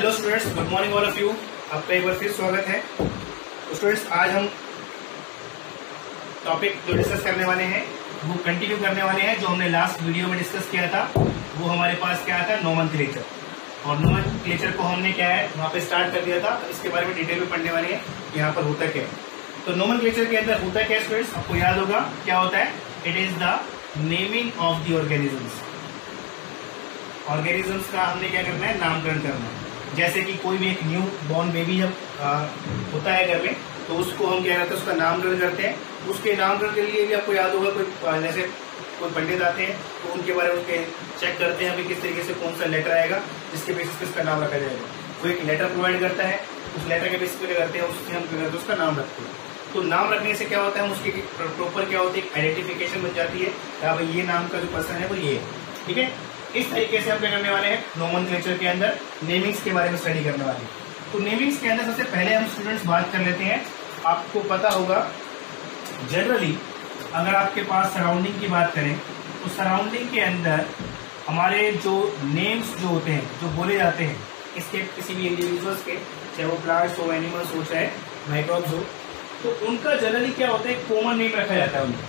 Hello students, good morning all of you. आपका एक बार फिर स्वागत है। तो स्टूडेंट्स, आज हम टॉपिक जो डिस्कस करने वाले हैं वो कंटिन्यू करने वाले हैं। जो हमने लास्ट वीडियो में डिस्कस किया था वो हमारे पास क्या था, नोमेनक्लेचर। और नोमेनक्लेचर को हमने क्या है वहाँ पे स्टार्ट कर दिया था। इसके बारे में डिटेल में पढ़ने वाले हैं यहाँ पर होता क्या है। तो नोमेनक्लेचर के अंदर होता क्या स्टूडेंट्स, आपको याद होगा क्या होता है। It is the naming of the organisms. Organisms का हमने क्या करना है, नामकरण करना है। जैसे कि कोई भी एक न्यू बॉर्न बेबी जब होता है घर में, तो उसको हम क्या करते हैं, उसका नामकरण करते हैं। उसके नामकरण के लिए भी आपको याद होगा, कोई जैसे कोई पंडित आते हैं तो उनके बारे में उनके चेक करते हैं अभी किस तरीके से कौन सा लेटर आएगा जिसके बेसिस पे उसका नाम रखा जाएगा। वो एक लेटर प्रोवाइड करता है, उस लेटर के बेसिस पे करते हैं, उससे हम उसका नाम रखते हैं। तो नाम रखने से क्या होता है, उसकी प्रॉपर क्या होती है, आइडेंटिफिकेशन बन जाती है। भाई ये नाम का जो पर्सन है वो ये है, ठीक है। इस तरीके से हम क्या करने वाले हैं, नोमेनक्लेचर के अंदर नेमिंग्स के बारे में स्टडी करने वाले हैं। तो नेमिंग्स के अंदर सबसे पहले हम स्टूडेंट्स बात कर लेते हैं। आपको पता होगा जनरली अगर आपके पास सराउंडिंग की बात करें तो सराउंडिंग के अंदर हमारे जो नेम्स जो होते हैं, जो बोले जाते हैं इसके किसी भी इंडिविजुअल्स के, चाहे वो प्लांट्स हो, एनिमल्स हो, चाहे माइक्रोब्स हो, तो उनका जनरली क्या होता है, कॉमन नेम रखा जाता है उनका।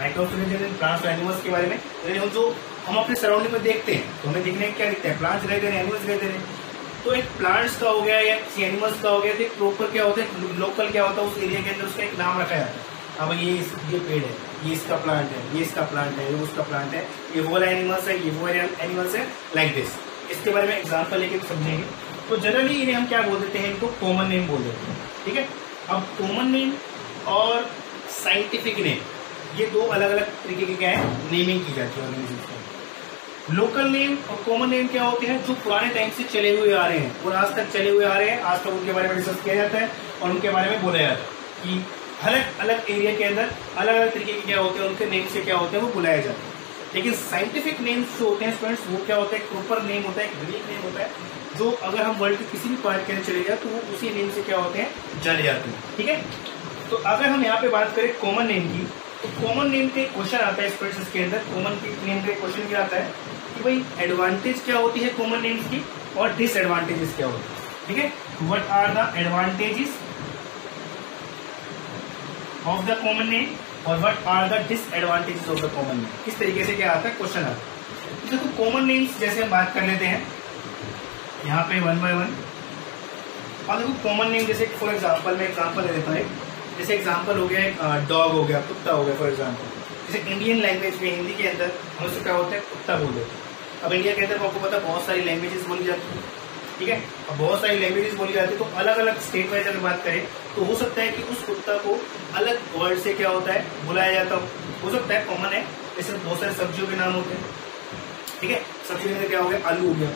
माइक्रोब्स प्लांट्स और एनिमल्स के बारे में जो हम अपने सराउंडिंग में देखते हैं तो हमें दिखने क्या दिखता है, प्लांट्स दिखाई दे रहे हैं, एनिमल्स दिखाई दे रहे हैं। तो एक प्लांट्स का हो गया या किसी एनिमल्स का हो गया, तो एक प्रॉपर क्या होता है, लोकल क्या होता है, उस एरिया के अंदर उसका एक नाम रखा जाता है। अब ये पेड़ है, ये इसका प्लांट है, ये इसका प्लांट है, ये उसका प्लांट है, ये वो एनिमल्स है, ये वो एनिमल्स है, लाइक दिस। इसके बारे में एग्जाम्पल लेके समझेंगे। तो जनरली इन्हें हम क्या बोल देते हैं, इनको कॉमन नेम बोल देते हैं, ठीक है। अब कॉमन नेम और साइंटिफिक नेम, ये दो अलग अलग तरीके की क्या है, नेमिंग की जाती है ऑर्गेनिजम्स की। लोकल नेम और कॉमन नेम क्या होते हैं, जो पुराने टाइम से चले हुए आ रहे हैं और आज तक चले हुए आ रहे हैं, आज तक उनके बारे में डिस्कस किया जाता है और उनके बारे में बोला जाता है कि अलग अलग एरिया के अंदर अलग अलग तरीके के क्या होते हैं, उनके नेम से क्या होते हैं वो बुलाया जाता है। लेकिन साइंटिफिक नेम्स जो होते हैं स्टूडेंट्स, वो क्या होता है, प्रॉपर नेम होता है, एक यूनिक नेम होता है, जो अगर हम वर्ल्ड के किसी भी पार्ट के अंदर चले जाए तो वो उसी नेम से क्या होते हैं, जाने जाते हैं, ठीक है। तो अगर हम यहाँ पे बात करें कॉमन नेम की, तो कॉमन नेम के क्वेश्चन आता है स्टूडेंट्स इसके अंदर। कॉमन नेम के क्वेश्चन क्या आता है कि भाई एडवांटेज क्या होती है कॉमन नेम्स की और डिसएडवांटेजेस क्या होती है, ठीक है। What are the advantages of the common name और what are the disadvantages of the common name. इस तरीके से क्या आता है, क्वेश्चन आता है। देखो कॉमन नेम्स जैसे हम बात कर लेते हैं यहाँ पे वन बाय वन। और देखो कॉमन नेम जैसे फॉर एग्जाम्पल, मैं एग्जाम्पल ले लेता हूँ। जैसे एग्जाम्पल हो गया एक डॉग हो गया, कुत्ता हो गया फॉर एग्जाम्पल। जैसे इंडियन लैंग्वेज में, हिंदी के अंदर हम उससे क्या होता है, कुत्ता बोल देते हैं। अब इंडिया के अंदर आपको पता है बहुत सारी लैंग्वेजेस बोली जाती है, ठीक है। अब बहुत सारी लैंग्वेजेस बोली जाती है तो अलग अलग स्टेट वाइज अगर बात करें तो हो सकता है कि उस कुत्ता को अलग वर्ड से क्या होता है, बुलाया जाता हो सकता है कॉमन है। जैसे बहुत सारे सब्जियों के नाम होते हैं, ठीक है। सब्जी के अंदर क्या हो गया, आलू हो गया,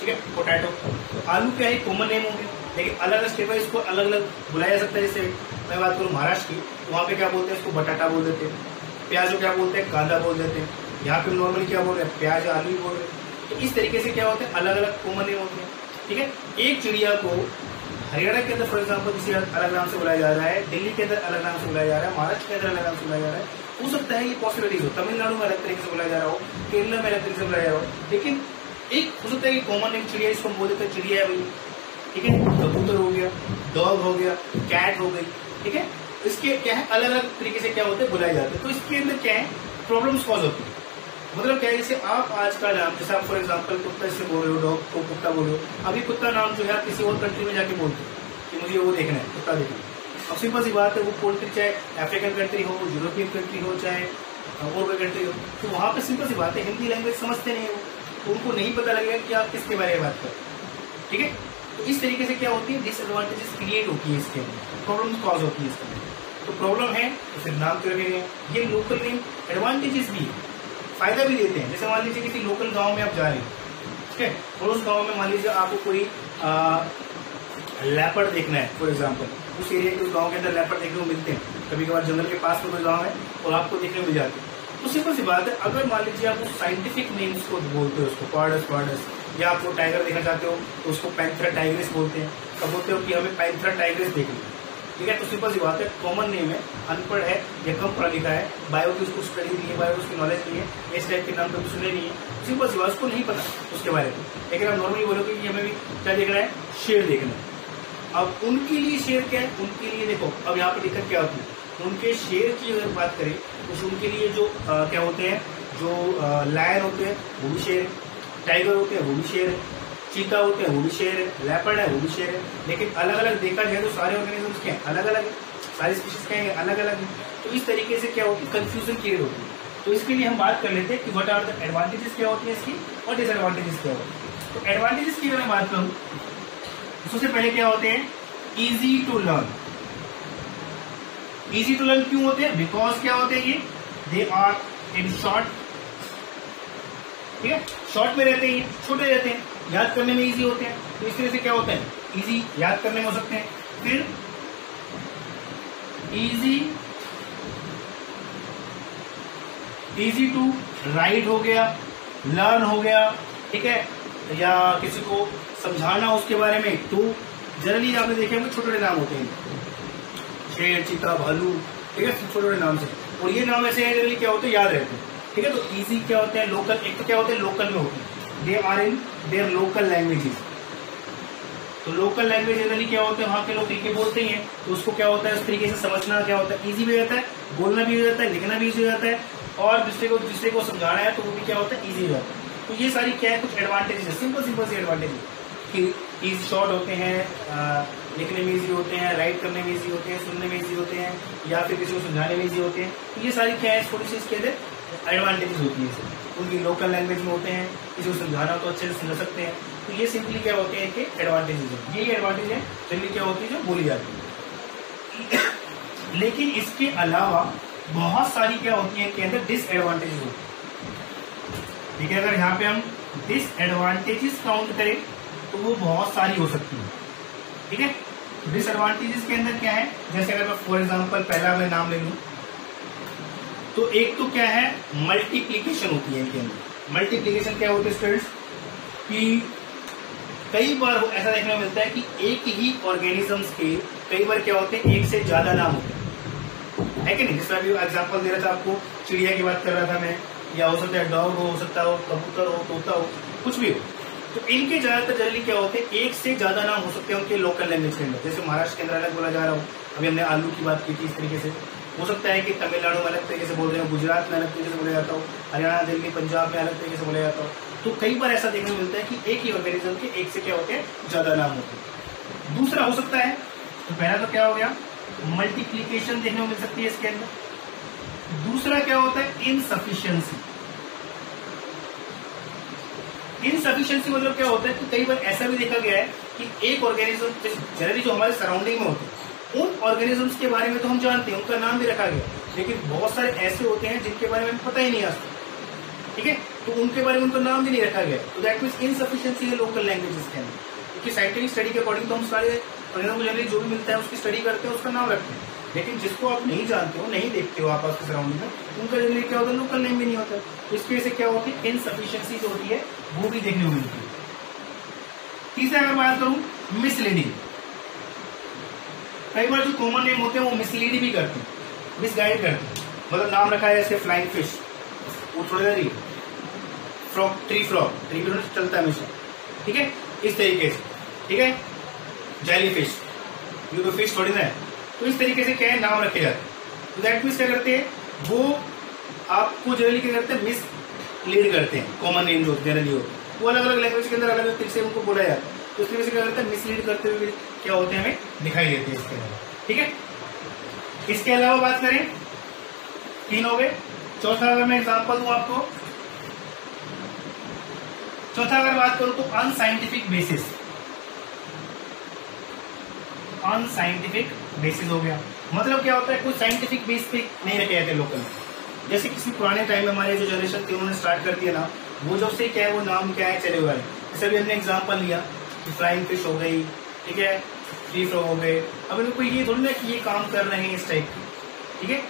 ठीक है, पोटैटो। आलू क्या है, कॉमन नेम हो गया, लेकिन अलग अलग स्टेट वाइज इसको अलग अलग बुलाया जा सकता है। जैसे मैं बात करूँ महाराष्ट्र की, तो वहाँ पे क्या बोलते हैं, इसको बटाटा बोल देते हैं। प्याज को क्या बोलते हैं, कांदा बोल देते हैं। यहाँ पे नॉर्मली क्या बोल रहे हैं, प्याज आलू बोल रहे हैं। तो इस तरीके से क्या होते हैं, अलग अलग कॉमन नेम होते हैं, ठीक है। एक चिड़िया को हरियाणा के अंदर फॉर एग्जाम्पल किसी अलग नाम से बुलाया जा रहा है, दिल्ली के अंदर अलग नाम से बुलाया जा रहा है, महाराष्ट्र के अंदर अलग नाम से बुलाया जा रहा है। हो सकता है ये पॉसिबिलिटीज हो, तमिलनाडु में अलग तरीके से बुलाया जा रहा हो, केरला में अलग तरीके से बुलाया जा रहा हो। लेकिन एक हो सकता है कि कॉमन नेम चिड़िया, इसको बोल देते हैं चिड़िया है भाई, ठीक है। कबूतर हो गया, डॉग हो गया, कैट हो गई, ठीक है। इसके क्या है, अलग अलग तरीके से क्या होते हैं, बुलाए जाते हैं। तो इसके अंदर क्या है, प्रॉब्लम्स कॉज होती है। मतलब क्या है, जैसे आप आज का नाम, जैसे आप फॉर एग्जांपल कुत्ता से बोल रहे हो, डॉग को कुत्ता बोल रहे हो। अभी कुत्ता नाम जो है आप किसी और कंट्री में जाके बोलते हो कि मुझे वो देखना है, कुत्ता देखना है। अब सिंपल सी बात है, वो कंट्री चाहे अफ्रीकन कंट्री हो, यूरोपियन कंट्री हो, चाहे और कोई कंट्री हो, तो वहाँ पे सिंपल सी बात है, हिंदी लैंग्वेज समझते नहीं हो, तो उनको नहीं पता लगेगा कि आप किसके बारे में बात कर, ठीक है। तो इस तरीके से क्या होती है, डिसएडवांटेजेस क्रिएट होती है, इसके अंदर प्रॉब्लम्स कॉज होती है इसके अंदर। तो प्रॉब्लम है तो फिर नाम क्यों रखेंगे। ये लोकल नेम एडवांटेजेस भी है, फायदा भी देते हैं। जैसे मान लीजिए किसी लोकल गांव में आप जा रहे हो, ठीक है, और उस गांव में मान लीजिए आपको कोई लेपर्ड देखना है फॉर एग्जांपल, उस एरिया के उस गांव के अंदर लेपर्ड देखने को मिलते हैं। कभी कभार जंगल के पास में कोई गांव है और आपको देखने को मिल जाते हैं। तो सिंपल सी बात है, अगर मान लीजिए आप उस साइंटिफिक नेम्स को बोलते हो, उसको पार्डस, या आप वो टाइगर देखना चाहते हो तो उसको पैंथरा टाइग्रिस बोलते हैं। कब बोलते हो कि हमें पैंथरा टाइग्रिस देखना, ठीक है। तो सिंपल सी बात है, कॉमन नेम है, अनपढ़ है या कम पढ़ा लिखा है, बायो की उसको स्टडी नहीं है, बायो उसकी नॉलेज नहीं है, इस टाइप के नाम कभी सुने नहीं है, सिंपल सी बात, उसको नहीं पता उसके बारे में। लेकिन आप नॉर्मली बोलोगे कि हमें भी क्या देखना है, शेर देखना है। अब उनके लिए शेर क्या है, उनके लिए देखो अब यहाँ पर दिक्कत क्या होती है, उनके शेर की अगर बात करें तो उनके लिए जो क्या होते हैं, जो लायन होते हैं वो भी शेर है, टाइगर होते हैं वो भी शेर है, चीता होते हैं वो भी शेर है, लेपर्ड है वो भी शेर है। लेकिन अलग अलग देखा जाए तो सारे ऑर्गेनिजम्स क्या है, अलग अलग है, सारी स्पीशीज क्या है, अलग अलग है। तो इस तरीके से क्या होती है, कंफ्यूजन क्रिएट होती है। तो इसके लिए हम बात कर लेते हैं कि व्हाट आर द एडवांटेजेस क्या होती है इसकी और डिसएडवांटेजेस क्या होती है। तो एडवांटेजेस की अगर मैं बात करूं, सबसे पहले क्या होते हैं, easy to learn. Easy to learn क्यों होते हैं, बिकॉज क्या होते हैं ये, दे आर इन शॉर्ट, ठीक है, शॉर्ट में रहते हैं, छोटे रहते हैं, याद करने में इजी होते हैं। तो इस तरह से क्या होते हैं, इजी याद करने में हो सकते हैं। फिर इजी टू राइट हो गया, लर्न हो गया, ठीक है, या किसी को समझाना उसके बारे में। तो जनरली आपने देखे होंगे छोटे छोटे नाम होते हैं, शेर, चीता, भालू, ठीक है, छोटे छोटे नाम से। और ये नाम ऐसे हैं जनरली क्या होते हैं, याद रहते हैं, ठीक है। तो इजी क्या होते हैं, लोकल, एक तो क्या होते हैं लोकल में होते हैं, they are in their local languages. तो लोकल लैंग्वेज जनरली क्या होते हैं, वहां के लोग तरीके बोलते ही हैं, तो उसको क्या होता है उस तरीके से समझना क्या होता है, इजी भी हो जाता है, बोलना भी हो जाता है, लिखना भी इजी हो जाता है, और दूसरे को समझाना है तो वो भी क्या होता है, इजी हो जाता है। तो ये सारी क्या है, कुछ एडवांटेजेस है, सिंपल से एडवांटेज कि इजी शॉर्ट होते हैं, लिखने में इजी होते हैं, राइट करने में इजी होते हैं, सुनने में इजी होते हैं, या फिर किसी को समझाने में इजी होते हैं। तो ये सारी क्या है, थोड़ी सी इसके अंदर एडवांटेजेस होती है। उनकी लोकल लैंग्वेज में होते हैं, किसी को समझाना तो अच्छे से समझ सकते हैं। तो ये सिंपली क्या होते हैं कि एडवांटेजेस है, यही एडवांटेज है जनरली क्या होती है जो बोली जाती है। लेकिन इसके अलावा बहुत सारी क्या होती है के अंदर डिसएडवांटेजेस होती है, ठीक है। अगर यहाँ पे हम डिसएडवांटेजेस काउंट करें तो वो बहुत सारी हो सकती है, ठीक है। डिसएडवांटेजेस के अंदर क्या है, जैसे अगर मैं फॉर एग्जांपल पहला मैं नाम ले लूं, तो एक तो क्या है, मल्टीप्लीकेशन होती है इनके अंदर। मल्टीप्लीकेशन क्या होती है स्टूडेंट्स, कि कई बार ऐसा देखने को मिलता है कि एक ही ऑर्गेनिजम्स के कई बार क्या होते हैं, एक से ज्यादा नाम होते हैं, है कि नहीं। जिसमें अभी एग्जांपल दे रहा था आपको, चिड़िया की बात कर रहा था मैं, या हो सकता है डॉग हो सकता हो, कबूतर हो, तोता हो, कुछ भी हो। तो इनके ज्यादातर जनरली क्या होते हैं, एक से ज्यादा नाम हो सकते हैं उनके लोकल लैंग्वेज के अंदर। जैसे महाराष्ट्र के अंदर अलग बोला जा रहा हो, अभी हमने आलू की बात की थी, इस तरीके से हो सकता है कि तमिलनाडु में अलग तरीके से बोल रहे हो, गुजरात में अलग तरीके से बोला जाता हो, हरियाणा, दिल्ली, पंजाब में अलग तरीके से बोला जाता हो। तो कई बार ऐसा देखने को मिलता है कि एक ही ऑर्गेनिज्म के एक से क्या होते हैं, ज्यादा नाम होते हैं। दूसरा हो सकता है, तो पहला तो क्या हो गया, मल्टीप्लीकेशन देखने को मिल सकती है इसके अंदर। दूसरा क्या होता है, इनसफिशियंसी। इनसफिशियंसी मतलब क्या होता है कि कई बार ऐसा भी देखा गया है कि एक ऑर्गेनिज्म जनरली जो हमारे सराउंडिंग में होते हैं, उन ऑर्गेनिजम्स के बारे में तो हम जानते हैं, उनका नाम भी रखा गया, लेकिन बहुत सारे ऐसे होते हैं जिनके बारे में पता ही नहीं आता, ठीक है। तो उनके बारे में उनका नाम भी नहीं रखा गया। तो दैट मीन्स इनसफिशियंसी है लोकल लैंग्वेजेस के अंदर, क्योंकि साइंटिफिक स्टडी के अकॉर्डिंग तो हम सारे ऑर्गेनिज्म जनरली जो भी मिलता है उसकी स्टडी करते हैं, उसका नाम रखते हैं। लेकिन जिसको आप नहीं जानते हो, नहीं देखते हो आप आपके सराउंडिंग में, उनका जनरली क्या होता है, लोकल नेम भी नहीं होता। तो इसकी वजह से क्या होती है, इनसफिशियंसी जो होती है वो भी देखने को मिलती है। तीसरा अगर बात करूं, मिसलीडिंग। कई बार जो कॉमन नेम होते हैं वो मिसलीड भी करते हैं, मिसगाइड करते हैं। मतलब नाम रखा है जैसे फ्लाइंग फिश, वो थोड़ी देर frog, tree frog, tree frog चलता है हमेशा, ठीक है, इस तरीके से, ठीक है। जेली फिश, ये तो फिश थोड़ी ना है। तो इस तरीके से क्या है, नाम रखे जाते हैं। तो दैट मीन्स क्या करते हैं, वो आपको जनरली क्या करते हैं, मिसलीड करते हैं। कॉमन नेम जो जनरली होते हैं वो अलग अलग लैंग्वेज के अंदर अलग अलग तरीके से उनको बोला जाता है। तो इस तरीके से क्या करते हैं, मिसलीड करते हुए क्या होते हैं, हमें दिखाई देते हैं इसके अलावा, ठीक है। इसके अलावा बात करें, 3 हो गए। चौथा अगर मैं एग्जांपल दूं आपको, चौथा अगर बात करूं तो अनसाइंटिफिक बेसिस। अनसाइंटिफिक बेसिस हो गया, मतलब क्या होता है, कोई साइंटिफिक बेस पे नहीं रखे जाते लोकल। जैसे किसी पुराने टाइम में हमारे जो जनरेशन थी उन्होंने स्टार्ट कर दिया ना, वो जब से क्या है, वो नाम क्या है चले हुए हैं। जैसे अभी हमने एग्जांपल लिया कि फ्लाइंग फिश हो गई, ठीक है, ट्री फ्रॉग हो गए। अब इनको ये थोड़ी ना कि ये काम कर रहे हैं इस टाइप की, ठीक है,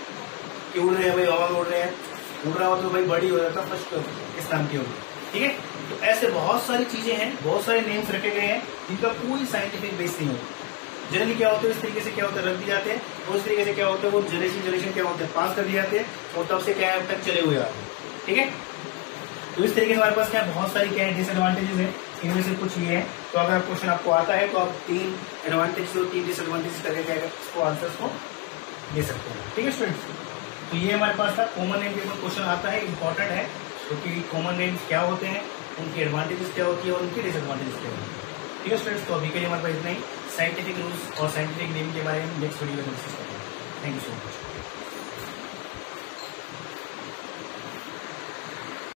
कि उड़ रहे हैं भाई, हवा में उड़ रहे हैं, उड़ रहा हो तो भाई बड़ी हो जाता फर्स्ट इस नाम की होगी, ठीक है। तो ऐसे बहुत सारी चीजें हैं, बहुत सारे नेम्स रखे गए हैं जिनका कोई साइंटिफिक बेस नहीं होता। जनरली क्या होता है इस तरीके से क्या होता है रख दिए जाते हैं, और उस तरीके से क्या होता है वो जनरेशन क्या होता है पास कर दिए जाते हैं, और तब से क्या है अब तक चले हुए आते हैं। ठीक है, तो इस तरीके से हमारे पास क्या बहुत सारी क्या है डिसएडवांटेजेस है, इनमें से कुछ ये है। तो अगर क्वेश्चन आपको आता है तो आप 3 एडवांटेजेस और 3 डिसएडवांटेजेस करके क्या इसको आंसर्स को दे सकते हैं। ठीक है स्टूडेंट्स, तो ये हमारे पास था कॉमन नेम के ऊपर क्वेश्चन आता है, इंपॉर्टेंट है क्योंकि कॉमन नेम्स क्या होते हैं, उनकी एडवांटेजेस क्या होती है और उनकी डिसएडवांटेजेस क्या होती है। ठीक है स्टूडेंट्स, तो अभी के लिए हमारे पास इतना ही। साइंटिफिक रूल्स और साइंटिफिक नेम के बारे में नेक्स्ट वीडियो में डिस्कस करेंगे। Thank you so much.